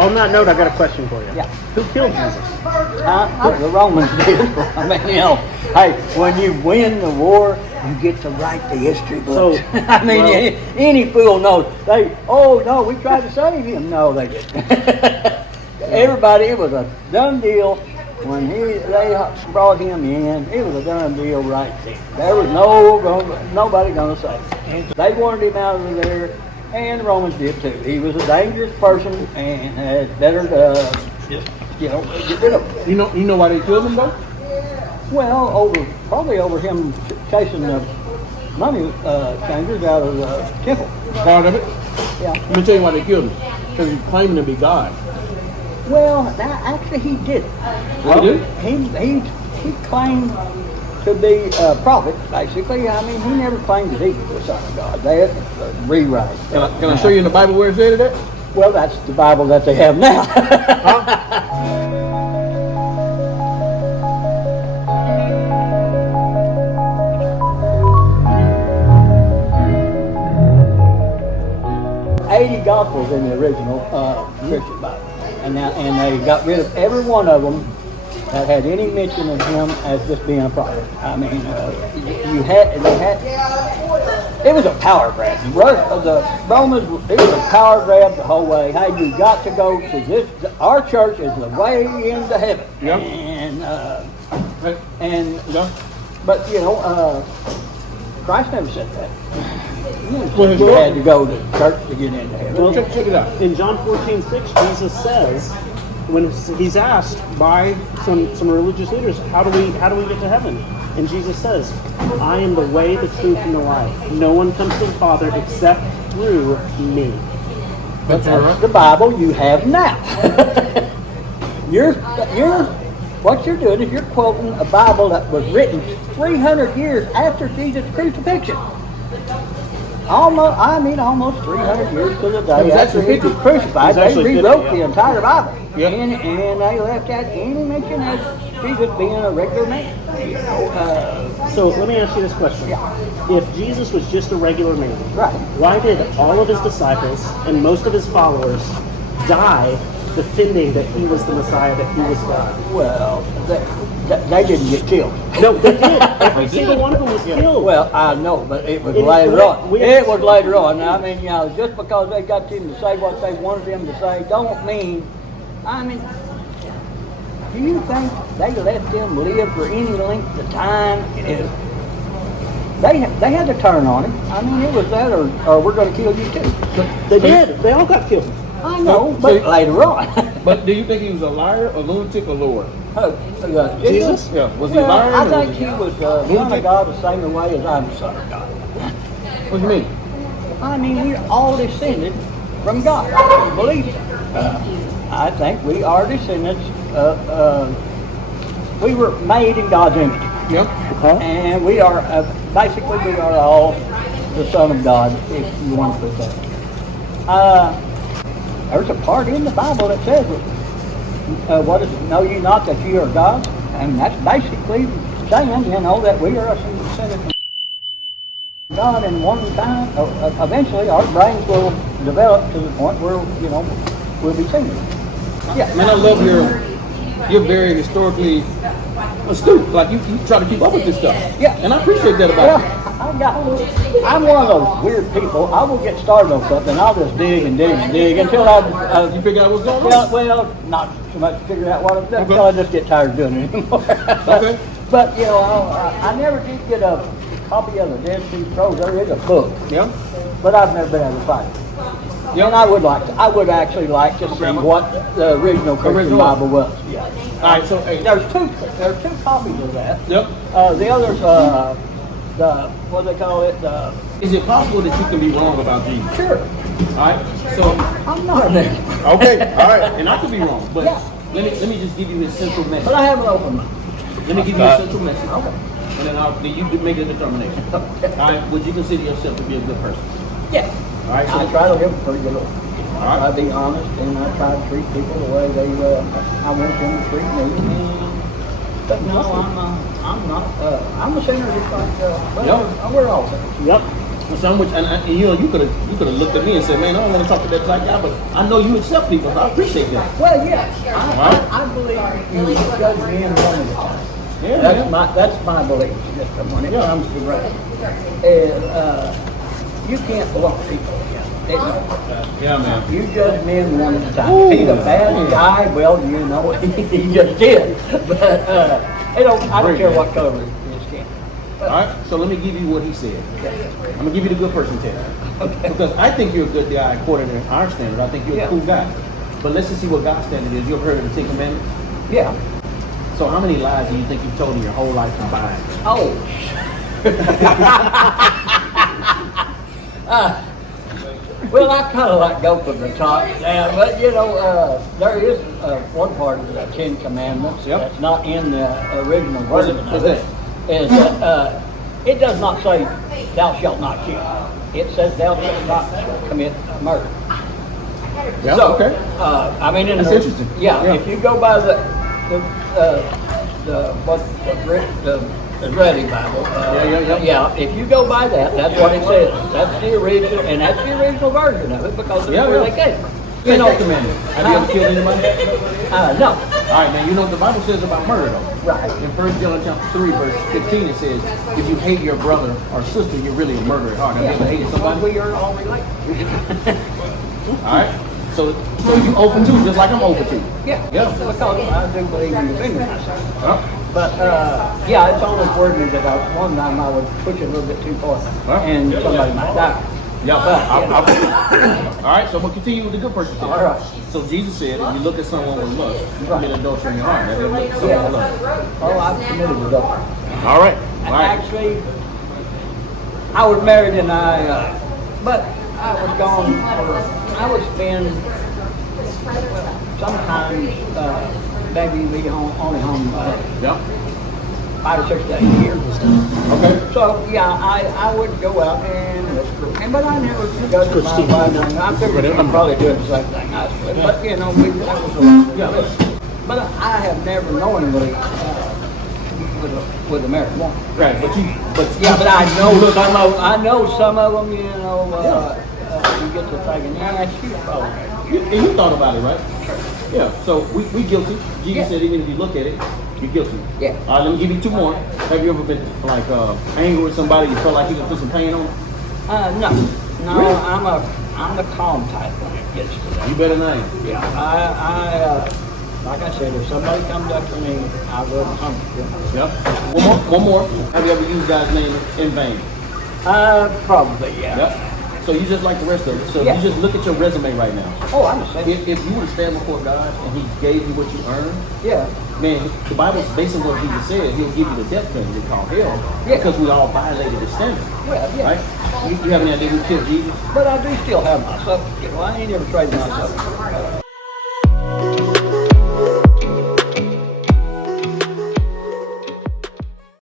On that note, I got a question for you. Yeah. Who killed Jesus? The Romans did. I mean, hey, when you win the war, you get to write the history books. So, I mean, any fool knows. No, we tried to save him. No, they didn't. Everybody, it was a done deal. When they brought him in, it was a done deal right there. There was nobody going to save him. They wanted him out of there, and the Romans did too. He was a dangerous person, and had better just get rid of him. You know why they killed him though? Well, probably over him chasing the money changers out of the temple. Part of it. Yeah. Let me tell you why they killed him. Because he's claiming to be God. Well, actually, he did. What did He claimed to be a prophet, basically. I mean, he never claimed that he was the Son of God. They rewrite. Can I show you in the Bible where it said that? Well, that's the Bible that they have now. Huh? 80 Gospels in the original Christian Bible, and they got rid of every one of them that had any mention of him as just being a prophet. I mean, it was a power grab. The Romans, it was a power grab the whole way. Hey, you got to go to this. Our church is the way into heaven. Yep. But Christ never said that. Well, You had to go to church to get into heaven. Well, Check it out. In John 14:6, Jesus says, when he's asked by some religious leaders, how do we get to heaven? And Jesus says, I am the way, the truth, and the life. No one comes to the Father except through me. But that's the Bible you have now. What you're doing is you're quoting a Bible that was written 300 years after Jesus' crucifixion. Almost 300 years to the day after he was crucified. They rewrote the entire Bible. Yep. And they left out any mention of Jesus being a regular man. So let me ask you this question. Yeah. If Jesus was just a regular man, Right. why did all of his disciples and most of his followers die defending that he was the Messiah, that he was God? Well, they didn't get killed. No, they did. Every single one of them was killed. Well, I know, but it was It is later correct. on. It was later on. I mean, just because they got him to say what they wanted him to say, don't mean. Do you think they let them live for any length of time? They had to turn on him. I mean, it was that, or we're going to kill you too. They did. They all got killed. I know, So- but later on. But do you think he was a liar, a lunatic, or Lord? Jesus? Yeah. Was he Well, lying? I or think was he was the Son of God the same way as I'm the Son of God. What do you mean? I mean, we're all descended from God. I believe it. I think we are descendants we were made in God's image. Yep. And we are, basically we are all the Son of God, if you want to put that. There's a part in the Bible that says, what is it, know you not that you are God? And that's basically saying, that we are descendants from God, and one time, eventually our brains will develop to the point where, we'll be singing. Yeah. Man, I love you're very historically astute. Like you try to keep up with this stuff. Yeah. And I appreciate that about you. I'm one of those weird people. I will get started on something, I'll just dig and dig and dig until You figure out what's going on? well, not so much figuring out what I'm doing, until I just get tired of doing it anymore. Okay. But, I never did get a copy of the Dead Sea Scrolls. There is a book, Yeah. but I've never been able to find it. Yeah. And I would actually like to see what the original Christian Bible was. Yeah. All right. So hey. There's two copies of that. Yep. The other's what do they call it? Is it possible that you can be wrong about Jesus? Sure. All right. So I'm not an expert, okay. All right. And I could be wrong, but Yeah. let me just give you this central message. but I have an open mind. Let me give you a central message. Okay. And then you make a determination. All right. Would you consider yourself to be a good person? Yeah. All right. I So, try to live a pretty good life. all right. I try to be honest, and I try to treat people the way I want them to treat me. But no, I'm not. I'm a sinner just like Yep. we're all sinners. Yep. So and you know, you could have looked at me and said, man, I don't want to talk to that black guy, but I know you accept people. So I appreciate that. Well, yeah, I believe you judge men one at a time. Yeah, That's my belief. Just when it comes to race, you can't lump people. Yeah, man. You judge men one at a time. If he's a bad guy, well, you know, he just did. But I don't care what color his skin. All right, so let me give you what he said. I'm gonna give you the good person test. Okay. Because I think you're a good guy according to our standard. I think you're a cool guy. But let's just see what God's standard is. You ever heard of the Ten Commandments? Yeah. So how many lies do you think you've told in your whole life combined? Oh. Well, I kind of like go from the top down, but you know, there is one part of the Ten Commandments that's not in the original version of it. Is that it does not say thou shalt not kill. It says thou shalt not commit murder. Yeah, So, okay. I mean, That's interesting. Yeah, Yeah. if you go by the Ready Bible. Yeah, if you go by that, that's what it says. That's the original, and that's the original version of it because it's where they came. You know, commandment. Have you ever killed anybody? No. All right, now you know what the Bible says about murder, though. Right. In 1 John chapter 3, verse 15, it says, if you hate your brother or sister, you're really a murderer at heart. Have you ever hated somebody? We are all related. All right. So you 0 for 2, just like I'm 0 for 2. Yeah. Yeah. Because I do believe in defending myself. Huh? But yeah, it's always worried me that one time I would push it a little bit too far, and somebody might die. Yeah. But, All right, so I'm going to continue with the good person. All right. So Jesus said, if you look at someone with lust, you commit adultery in your heart. That doesn't look at someone Yeah. with lust. Oh, I've committed adultery. All right. All right. Actually, I was married and but I was gone. I would spend sometimes maybe be only home Yep. 5 or 6 days a year. Okay. So yeah, I would go out and look for, but I never got to my wife. I figured I'm probably doing the same thing I was, but you know, that was but I have never knowingly with a married woman. Right, but I know some of them, you know, you get to thinking, yeah, she's probably. and you thought about it, right? Yeah. So we guilty. Jesus said even if you look at it, you're guilty. Yeah. All right, let me give you 2 more. Have you ever been like angry with somebody you felt like you could put some pain on? No, Really? I'm the calm type when it gets to that. You better not. Yeah, I like I said, if somebody comes up to me, I will come. Yep. One more. Have you ever used God's name in vain? Probably, yeah. Yep. So you just like the rest of it. So Yeah. you just look at your resume right now. Oh, I'm the same. If you were to stand before God and He gave you what you earned, Yeah. man, the Bible's based on what Jesus said. He'll give you the death penalty called hell Yeah. because we all violated the standard. Well, yeah. Right? You have any idea who killed Jesus? But I do still have myself. You know, I ain't never traded myself